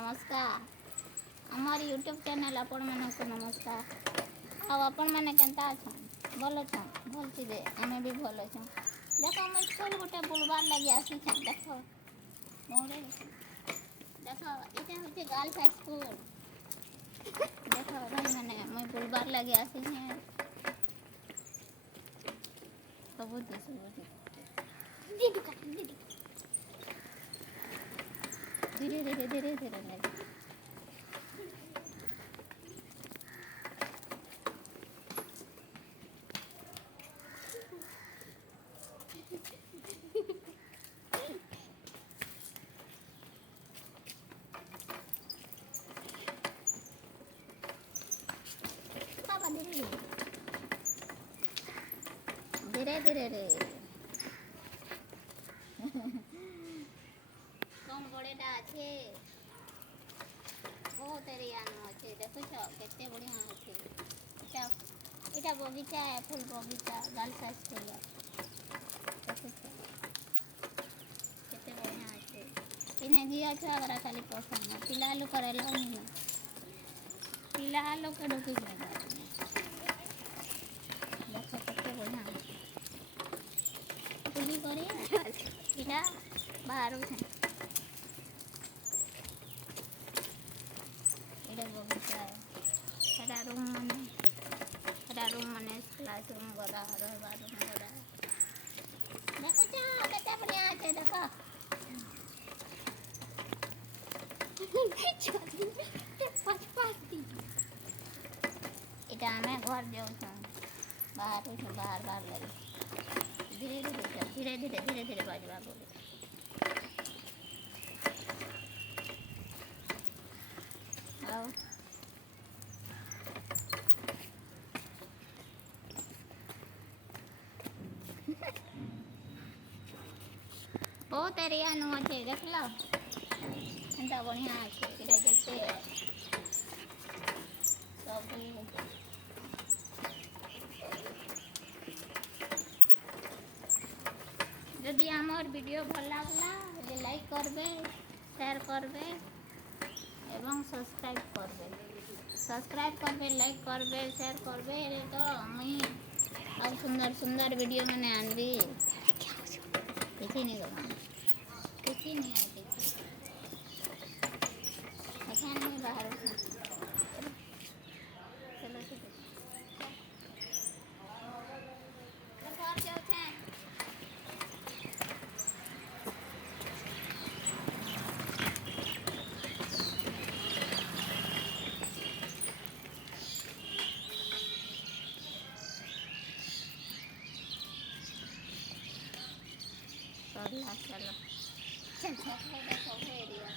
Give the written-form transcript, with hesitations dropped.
नमस्कार आमर YouTube channel आपण मानक नमस्कार आपण मैंने केन्ता अच्छा भल अच्छा भल थे आम भी भल अच्छा देख मुझे स्कूल गोटे बुलबार लगे आसी देख मौरे देख ये हूँ गर्ल्स हाई स्कूल देख भाई मैंने मुझे बुलबार लगे आसी सब धीरे धीरे धीरे धीरे नहीं धीरे धीरे रे कौन बड़ेटा अच्छे बहुत एरिया अच्छे देखुच केते बढ़िया अच्छे इटा बगीचा है फुल बगीचा गर्ल्स हाई स्कूल देखुच केते बढ़िया अच्छे इन्हें झील छुआ खाली पसंद पिला लोग करेला पिला लोग के ढुकी जाए देख केते बढ़िया बुली करे पिला बाहर बगीचा है रूम मने क्लासरूम गला रहबा रूम गला देखो केते बढ़िया है देखो इटा हमें घर जाऊँ बाहर बाहर लगे धीरे धीरे धीरे धीरे धीरे धीरे बाजवा बोले आओ बहुत एरिया नु अच्छे देख लो एंता बढ़िया अच्छे इधर जैसे सब जदि आमर वीडियो भल लगला लाइक करबे शेयर करबे एवं सब्सक्राइब करबे लाइक करबे शेयर करबे तो मुई अब सुंदर सुंदर वीडियो मैंने आनबी किसी नहीं करना किसी नहीं आती अच्छा नहीं बाहर चलो ठीक है घर जाओ छे चलो चल एरिया